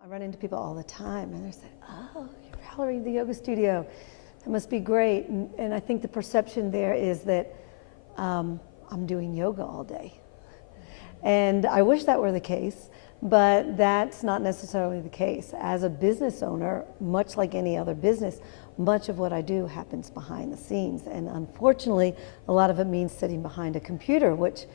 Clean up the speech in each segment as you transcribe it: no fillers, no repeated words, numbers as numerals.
I run into people all the time and they say, oh, you're Valerie, the yoga studio. That must be great. And I think the perception there is that I'm doing yoga all day. And I wish that were the case, but that's not necessarily the case. As a business owner, much like any other business, much of what I do happens behind the scenes. And unfortunately, a lot of it means sitting behind a computer, which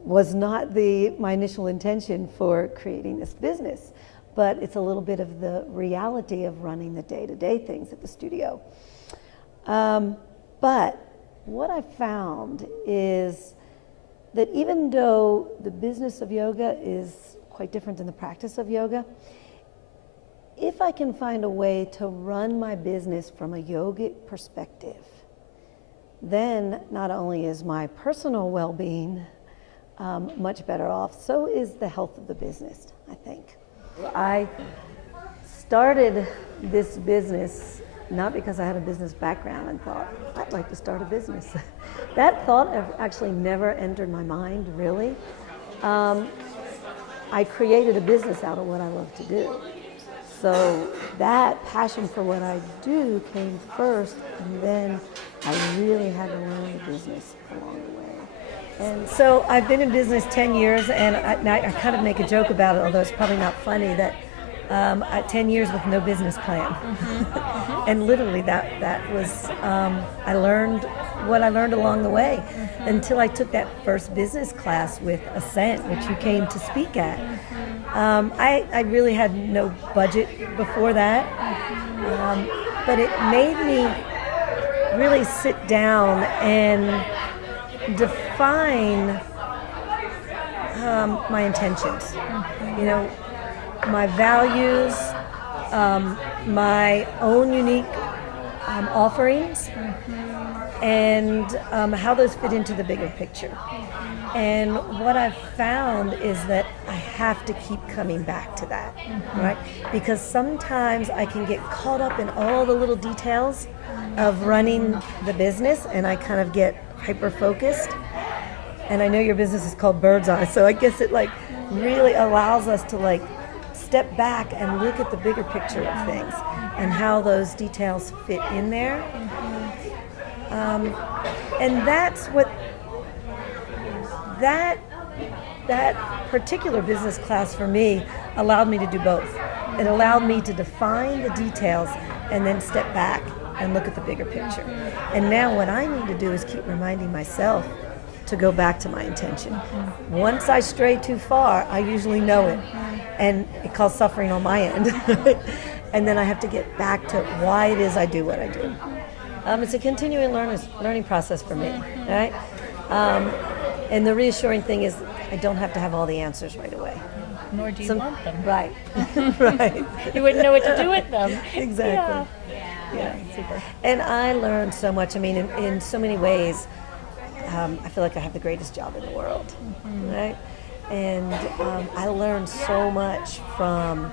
was not my initial intention for creating this business. But it's a little bit of the reality of running the day-to-day things at the studio. But what I found is that even though the business of yoga is quite different than the practice of yoga, if I can find a way to run my business from a yogic perspective, then not only is my personal well-being much better off, so is the health of the business, I think. I started this business not because I had a business background and thought, I'd like to start a business. That thought actually never entered my mind, really. I created a business out of what I love to do. So that passion for what I do came first, and then I really had to learn the business along the way. And so I've been in business 10 years, and I kind of make a joke about it, although it's probably not funny, that 10 years with no business plan. And literally that was, I learned what I learned along the way until I took that first business class with Ascent, which you came to speak at. I really had no budget before that, but it made me really sit down and define my intentions, my values, my own unique offerings, and how those fit into the bigger picture. And what I've found is that I have to keep coming back to that, right? Because sometimes I can get caught up in all the little details of running the business, and I kind of get hyper-focused. And I know your business is called Bird's Eye, so I guess it really allows us to step back and look at the bigger picture of things and how those details fit in there. And that's what that particular business class for me allowed me to do both. It allowed me to define the details and then step back and look at the bigger picture. And now what I need to do is keep reminding myself to go back to my intention. Once I stray too far, I usually know it, and it causes suffering on my end. And then I have to get back to why it is I do what I do. It's a continuing learning process for me, right? And the reassuring thing is I don't have to have all the answers right away. Nor do you want them. Right, right. You wouldn't know what to do with them. Exactly. Yeah, super. And I learned so much. I mean, in so many ways, I feel like I have the greatest job in the world, right? And I learned so much from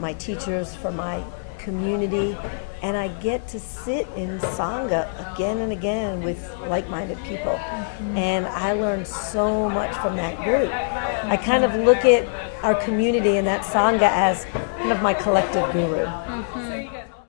my teachers, from my community, and I get to sit in Sangha again and again with like-minded people. And I learned so much from that group. I kind of look at our community and that Sangha as kind of my collective guru.